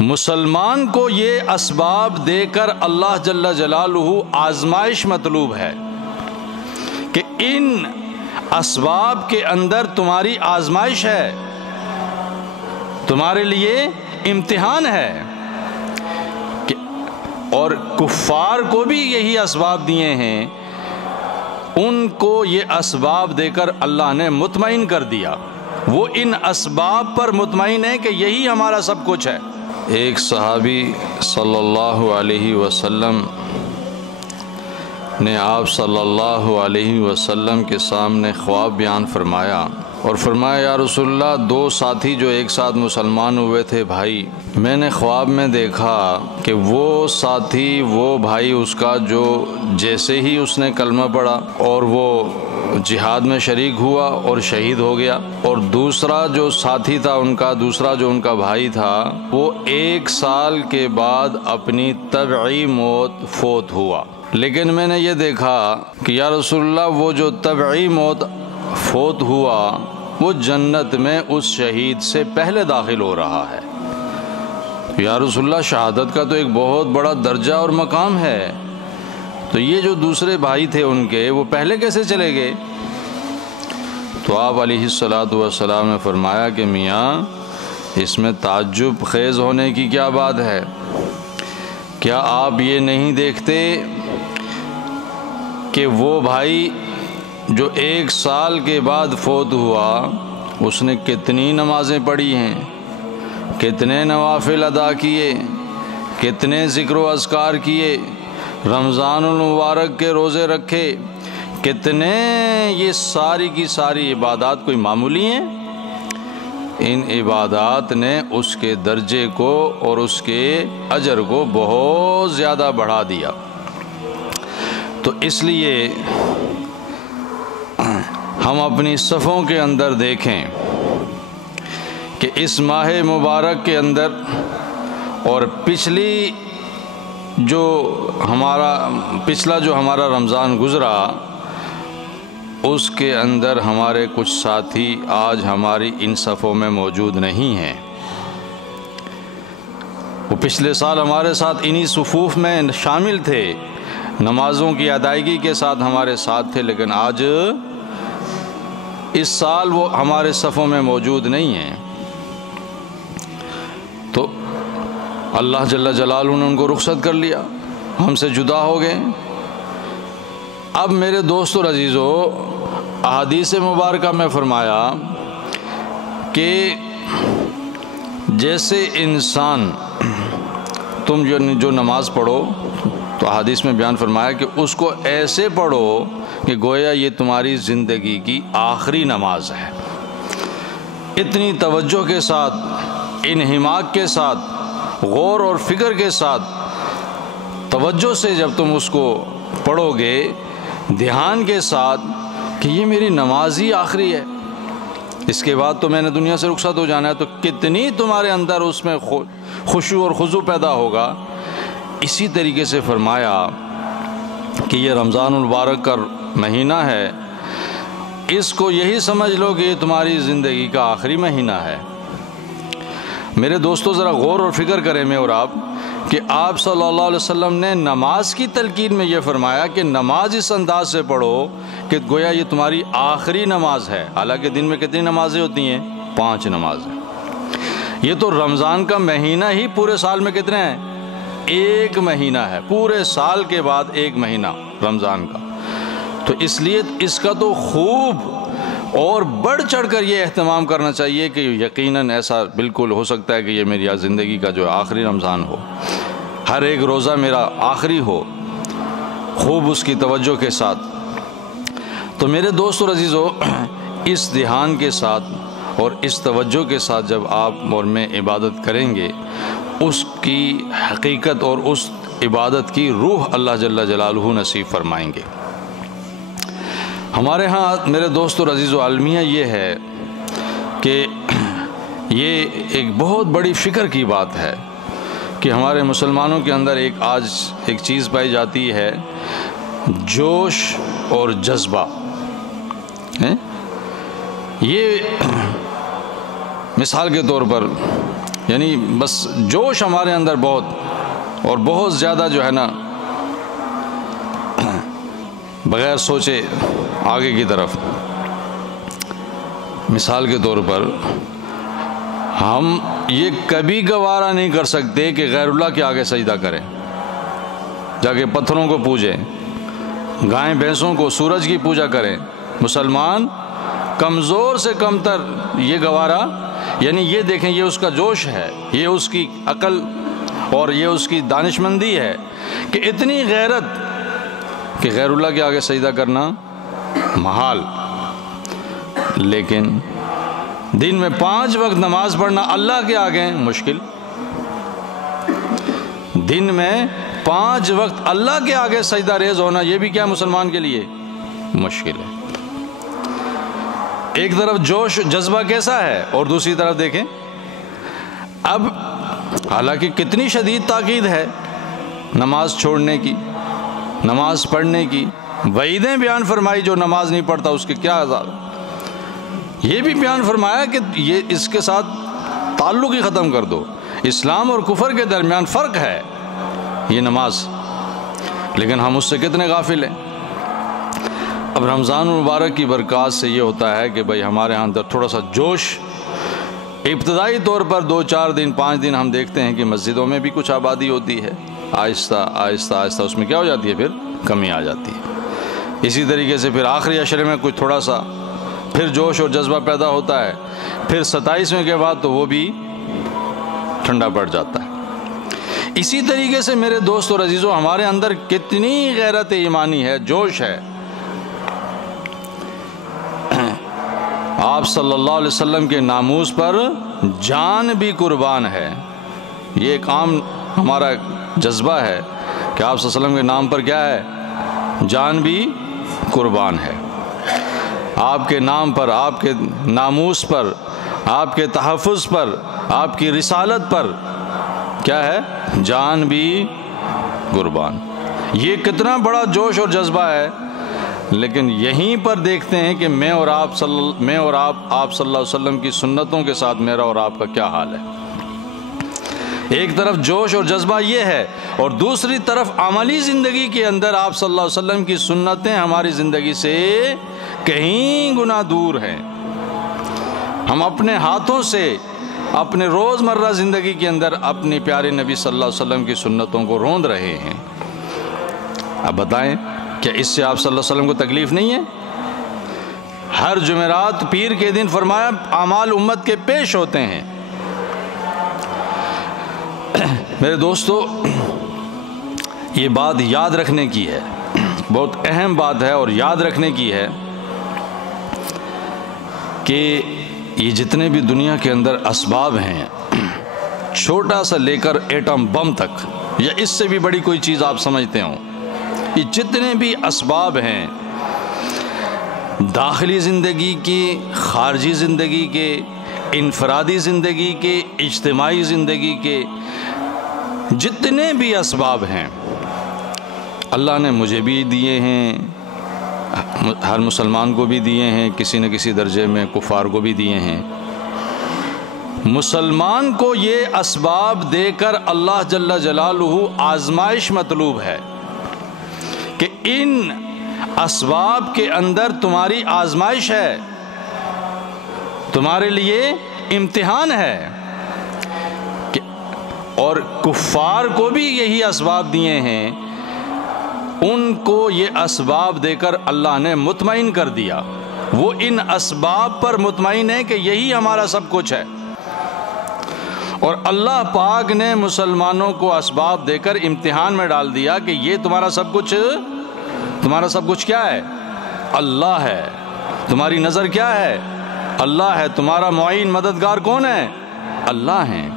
مسلمان کو یہ اسباب دے کر اللہ جل جلالہ آزمائش مطلوب ہے کہ ان اسباب کے اندر تمہاری آزمائش ہے، تمہارے لیے امتحان ہے۔ اور کفار کو بھی یہی اسباب دیے ہیں، ان کو یہ اسباب دے کر اللہ نے مطمئن کر دیا، وہ ان اسباب پر مطمئن ہے کہ یہی ہمارا سب کچھ ہے۔ ایک صحابی صلی اللہ علیہ وسلم نے آپ صلی اللہ علیہ وسلم کے سامنے خواب بیان فرمایا اور فرمایا، یا رسول اللہ، دو ساتھی جو ایک ساتھ مسلمان ہوئے تھے بھائی، میں نے خواب میں دیکھا کہ وہ ساتھی، وہ بھائی اس کا جو جیسے ہی اس نے کلمہ پڑھا اور وہ جہاد میں شریک ہوا اور شہید ہو گیا، اور دوسرا جو ساتھی تھا ان کا، دوسرا جو ان کا بھائی تھا، وہ 1 سال کے بعد اپنی طبعی موت فوت ہوا۔ لیکن میں نے یہ دیکھا کہ یا رسول اللہ، وہ جو طبعی موت فوت ہوا وہ جنت میں اس شہید سے پہلے داخل ہو رہا ہے۔ یا رسول اللہ، شہادت کا تو ایک بہت بڑا درجہ اور مقام ہے، تو یہ جو دوسرے بھائی تھے ان کے، وہ پہلے کیسے چلے گئے؟ تو آپ علیہ الصلاۃ والسلام نے فرمایا کہ میاں، اس میں تعجب خیز ہونے کی کیا بات ہے؟ کیا آپ یہ نہیں دیکھتے کہ وہ بھائی جو 1 سال کے بعد فوت ہوا، اس نے کتنی نمازیں پڑھی ہیں، کتنے نوافل ادا کیے، کتنے ذکر و اذکار کیے، رمضان المبارک کے روزے رکھے، کتنے، یہ ساری کی ساری عبادات کوئی معمولی ہیں؟ ان عبادات نے اس کے درجے کو اور اس کے اجر کو بہت زیادہ بڑھا دیا۔ تو اس لیے ہم اپنی صفوں کے اندر دیکھیں کہ اس ماہ مبارک کے اندر اور پچھلا جو ہمارا رمضان گزرا، اس کے اندر ہمارے کچھ ساتھی آج ہماری ان صفوں میں موجود نہیں ہیں۔ وہ پچھلے سال ہمارے ساتھ انہی صفوف میں شامل تھے، نمازوں کی ادائیگی کے ساتھ ہمارے ساتھ تھے، لیکن آج اس سال وہ ہمارے صفوں میں موجود نہیں ہیں۔ تو اللہ جل جلالہ نے ان کو رخصت کر لیا، ہم سے جدا ہو گئے۔ اب میرے دوستو اور عزیزو، احادیث مبارکہ میں فرمایا کہ جیسے انسان، تم جو نماز پڑھو، تو احادیث میں بیان فرمایا کہ اس کو ایسے پڑھو کہ گویا یہ تمہاری زندگی کی آخری نماز ہے۔ اتنی توجہ کے ساتھ، انہماک کے ساتھ، غور اور فکر کے ساتھ، توجہ سے جب تم اس کو پڑھو گے، دھیان کے ساتھ کہ یہ میری نماز ہی آخری ہے، اس کے بعد تو میں نے دنیا سے رخصت ہو جانا ہے، تو کتنی تمہارے اندر اس میں خشوع اور خضوع پیدا ہوگا۔ اسی طریقے سے فرمایا کہ یہ رمضان المبارک کا مہینہ ہے، اس کو یہی سمجھ لو کہ یہ تمہاری زندگی کا آخری مہینہ ہے۔ میرے دوستو، ذرا غور اور فکر کریں میں اور آپ، کہ آپ صلی اللہ علیہ وسلم نے نماز کی تلقین میں یہ فرمایا کہ نماز اس انداز سے پڑھو کہ گویا یہ تمہاری آخری نماز ہے۔ حالانکہ دن میں کتنی نمازیں ہوتی ہیں؟ 5 نمازیں۔ یہ تو رمضان کا مہینہ ہی پورے سال میں کتنے ہیں؟ 1 مہینہ ہے، پورے سال کے بعد 1 مہینہ رمضان کا۔ تو اس لیے اس کا تو خوب اور بڑھ چڑھ کر یہ اہتمام کرنا چاہیے کہ یقیناً ایسا بالکل ہو سکتا ہے کہ یہ میری زندگی کا جو آخری رمضان ہو، ہر ایک روزہ میرا آخری ہو، خوب اس کی توجہ کے ساتھ۔ تو میرے دوست اور عزیزو، اس دھیان کے ساتھ اور اس توجہ کے ساتھ جب آپ اور میں عبادت کریں گے، اس کی حقیقت اور اس عبادت کی روح اللہ جل جلالہ نصیب فرمائیں گے۔ ہمارے ہاں میرے دوست اور عزیز و المیہ یہ ہے کہ یہ ایک بہت بڑی فکر کی بات ہے کہ ہمارے مسلمانوں کے اندر آج ایک چیز پائی جاتی ہے، جوش اور جذبہ۔ یہ مثال کے طور پر یعنی بس جوش ہمارے اندر بہت اور بہت زیادہ جو ہے نا بغیر سوچے آگے کی طرف. مثال کے طور پر ہم یہ کبھی گوارا نہیں کر سکتے کہ غیر اللہ کے آگے سجدہ کریں، جا کے پتھروں کو پوجیں، گائیں بھینسوں کو، سورج کی پوجا کریں. مسلمان کمزور سے کمتر یہ گوارا، یعنی یہ دیکھیں یہ اس کا جوش ہے، یہ اس کی عقل اور یہ اس کی دانشمندی ہے کہ اتنی غیرت کہ غیر اللہ کے آگے سجدہ کرنا محال. لیکن دن میں 5 وقت نماز پڑھنا اللہ کے آگے مشکل. دن میں 5 وقت اللہ کے آگے سجدہ ریز ہونا یہ بھی کیا مسلمان کے لیے مشکل ہے. ایک طرف جوش جذبہ کیسا ہے اور دوسری طرف دیکھیں اب حالانکہ کتنی شدید تاکید ہے نماز چھوڑنے کی، نماز پڑھنے کی، وعیدیں بیان فرمائی جو نماز نہیں پڑھتا اس کے کیا عذاب. یہ بھی بیان فرمایا کہ یہ اس کے ساتھ تعلق ہی ختم کر دو. اسلام اور کفر کے درمیان فرق ہے یہ نماز، لیکن ہم اس سے کتنے غافل ہیں. اب رمضان المبارک کی برکات سے یہ ہوتا ہے کہ بھئی ہمارے ہاں اندر تھوڑا سا جوش ابتدائی طور پر 2-4 دن 5 دن ہم دیکھتے ہیں کہ مسجدوں میں بھی کچھ آبادی ہوتی ہے، آہستہ آہستہ آہستہ اس میں کیا ہو جاتی ہے پھر کمی آ جاتی ہے. اسی طریقے سے پھر آخری عشرے میں کچھ تھوڑا سا پھر جوش اور جذبہ پیدا ہوتا ہے، پھر 27ویں کے بعد تو وہ بھی ٹھنڈا پڑ جاتا ہے. اسی طریقے سے میرے دوست اور عزیزوں ہمارے اندر کتنی غیرت ایمانی ہے، جوش ہے. آپ صلی اللہ علیہ وسلم کے ناموس پر جان بھی قربان ہے. یہ ایک عام ہمارا جذبہ ہے کہ آپ صلی اللہ علیہ وسلم کے نام پر کیا ہے، جان بھی قربان ہے. آپ کے نام پر، آپ کے ناموس پر، آپ کے تحفظ پر، آپ کی رسالت پر کیا ہے، جان بھی قربان. یہ کتنا بڑا جوش اور جذبہ ہے. لیکن یہیں پر دیکھتے ہیں کہ میں اور آپ صلی اللہ علیہ وسلم کی سنتوں کے ساتھ میرا اور آپ کا کیا حال ہے. ایک طرف جوش اور جذبہ یہ ہے اور دوسری طرف عملی زندگی کے اندر آپ صلی اللہ علیہ وسلم کی سنتیں ہماری زندگی سے کہیں گنا دور ہیں. ہم اپنے ہاتھوں سے اپنے روزمرہ زندگی کے اندر اپنے پیارے نبی صلی اللہ علیہ وسلم کی سنتوں کو روند رہے ہیں. اب بتائیں کیا اس سے آپ صلی اللہ علیہ وسلم کو تکلیف نہیں ہے؟ ہر جمعرات پیر کے دن فرمایا اعمال امت کے پیش ہوتے ہیں. میرے دوستو یہ بات یاد رکھنے کی ہے، بہت اہم بات ہے اور یاد رکھنے کی ہے کہ یہ جتنے بھی دنیا کے اندر اسباب ہیں، چھوٹا سا لے کر ایٹم بم تک یا اس سے بھی بڑی کوئی چیز آپ سمجھتے ہوں، یہ جتنے بھی اسباب ہیں داخلی زندگی کی، خارجی زندگی کے، انفرادی زندگی کے، اجتماعی زندگی کے، جتنے بھی اسباب ہیں اللہ نے مجھے بھی دیے ہیں، ہر مسلمان کو بھی دیے ہیں، کسی نہ کسی درجے میں کفار کو بھی دیے ہیں. مسلمان کو یہ اسباب دے کر اللہ جل جلالہ آزمائش مطلوب ہے کہ ان اسباب کے اندر تمہاری آزمائش ہے، تمہارے لیے امتحان ہے. اور کفار کو بھی یہی اسباب دیے ہیں، ان کو یہ اسباب دے کر اللہ نے مطمئن کر دیا. وہ ان اسباب پر مطمئن ہے کہ یہی ہمارا سب کچھ ہے. اور اللہ پاک نے مسلمانوں کو اسباب دے کر امتحان میں ڈال دیا کہ یہ تمہارا سب کچھ کیا ہے، اللہ ہے. تمہاری نظر کیا ہے، اللہ ہے. تمہارا معین مددگار کون ہے، اللہ ہے.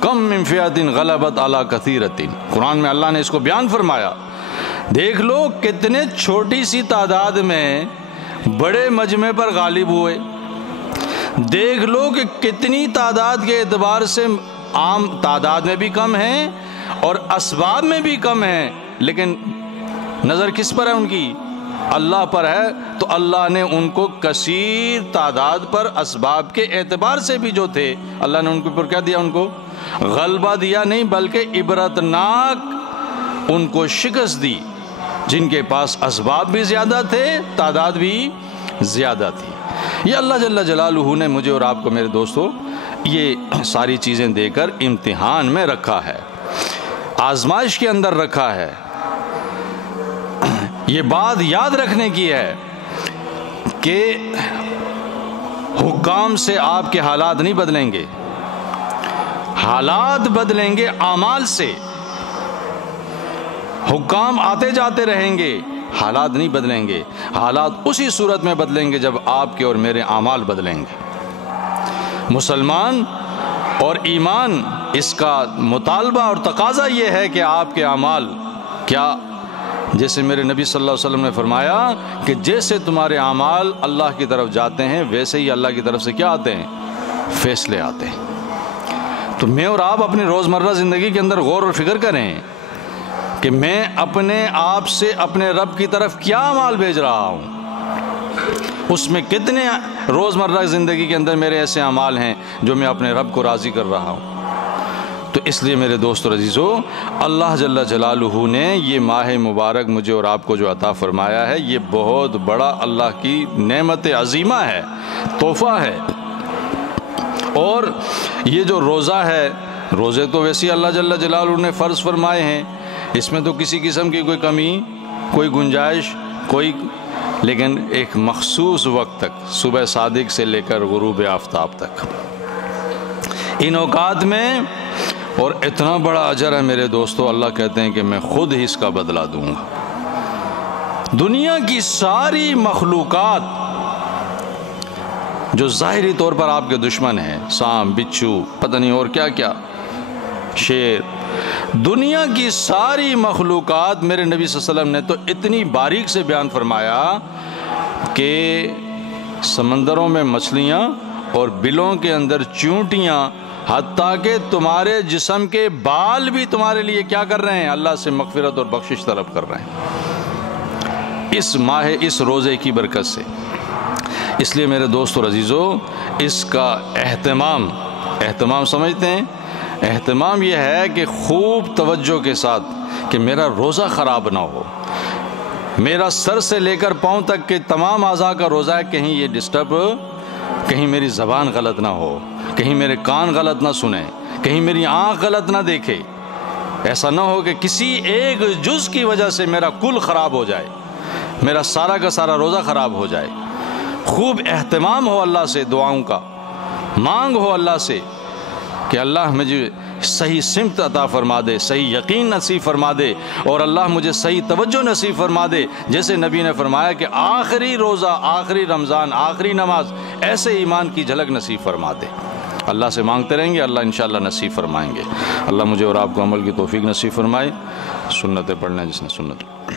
کم من فئۃ غلبت علی کثیرۃ، قرآن میں اللہ نے اس کو بیان فرمایا. دیکھ لو کتنے چھوٹی سی تعداد میں بڑے مجمع پر غالب ہوئے. دیکھ لو کہ کتنی تعداد کے اعتبار سے عام تعداد میں بھی کم ہیں اور اسباب میں بھی کم ہیں، لیکن نظر کس پر ہے ان کی، اللہ پر ہے تو اللہ نے ان کو کثیر تعداد پر اسباب کے اعتبار سے بھی جو تھے اللہ نے ان کے اوپر کیا دیا، ان کو غلبہ دیا نہیں بلکہ عبرتناک ان کو شکست دی، جن کے پاس اسباب بھی زیادہ تھے، تعداد بھی زیادہ تھی۔ یہ اللہ جل جلالہ نے مجھے اور آپ کو میرے دوستو یہ ساری چیزیں دے کر امتحان میں رکھا ہے، آزمائش کے اندر رکھا ہے۔ یہ بات یاد رکھنے کی ہے کہ حکام سے آپ کے حالات نہیں بدلیں گے، حالات بدلیں گے اعمال سے۔ حکام آتے جاتے رہیں گے، حالات نہیں بدلیں گے، حالات اسی صورت میں بدلیں گے جب آپ کے اور میرے اعمال بدلیں گے۔ مسلمان اور ایمان اس کا مطالبہ اور تقاضا یہ ہے کہ آپ کے اعمال کیا، جیسے میرے نبی صلی اللہ علیہ وسلم نے فرمایا کہ جیسے تمہارے اعمال اللہ کی طرف جاتے ہیں ویسے ہی اللہ کی طرف سے کیا آتے ہیں، فیصلے آتے ہیں۔ تو میں اور آپ اپنی روزمرہ زندگی کے اندر غور اور فکر کریں کہ میں اپنے آپ سے اپنے رب کی طرف کیا اعمال بھیج رہا ہوں، اس میں کتنے روزمرہ زندگی کے اندر میرے ایسے اعمال ہیں جو میں اپنے رب کو راضی کر رہا ہوں۔ تو اس لیے میرے دوست اور عزیزو، اللہ جل جلالہ نے یہ ماہ مبارک مجھے اور آپ کو جو عطا فرمایا ہے، یہ بہت بڑا اللہ کی نعمت عظیمہ ہے، تحفہ ہے۔ اور یہ جو روزہ ہے، روزے تو ویسے اللہ جل جلالہ نے فرض فرمائے ہیں، اس میں تو کسی قسم کی کوئی کمی، کوئی گنجائش، لیکن ایک مخصوص وقت تک، صبح صادق سے لے کر غروب آفتاب تک، ان اوقات میں، اور اتنا بڑا اجر ہے میرے دوستو، اللہ کہتے ہیں کہ میں خود ہی اس کا بدلہ دوں گا۔ دنیا کی ساری مخلوقات جو ظاہری طور پر آپ کے دشمن ہیں، سانپ، بچھو، پتہ نہیں اور کیا کیا، شیر، دنیا کی ساری مخلوقات میرے نبی صلی اللہ علیہ وسلم نے تو اتنی باریک سے بیان فرمایا کہ سمندروں میں مچھلیاں اور بلوں کے اندر چیونٹیاں، حتیٰ کہ تمہارے جسم کے بال بھی تمہارے لیے کیا کر رہے ہیں، اللہ سے مغفرت اور بخشش طلب کر رہے ہیں اس ماہ، اس روزے کی برکت سے۔ اس لیے میرے دوست اور عزیزو، اس کا اہتمام سمجھتے ہیں، اہتمام یہ ہے کہ خوب توجہ کے ساتھ کہ میرا روزہ خراب نہ ہو، میرا سر سے لے کر پاؤں تک کے تمام اعضاء کا روزہ ہے، کہیں یہ ڈسٹرب، کہیں میری زبان غلط نہ ہو، کہیں میرے کان غلط نہ سنیں، کہیں میری آنکھ غلط نہ دیکھے، ایسا نہ ہو کہ کسی ایک جز کی وجہ سے میرا کل خراب ہو جائے، میرا سارا کا سارا روزہ خراب ہو جائے۔ خوب اہتمام ہو اللہ سے، دعاؤں کا مانگ ہو اللہ سے کہ اللہ مجھے صحیح سمت عطا فرما دے، صحیح یقین نصیب فرما دے، اور اللہ مجھے صحیح توجہ نصیب فرما دے، جیسے نبی نے فرمایا کہ آخری روزہ، آخری رمضان، آخری نماز، ایسے ایمان کی جھلک نصیب فرما دے۔ اللہ سے مانگتے رہیں گے، اللہ انشاءاللہ نصیب فرمائیں گے۔ اللہ مجھے اور آپ کو عمل کی توفیق نصیب فرمائے۔ سنتیں پڑھنا جس نے سنت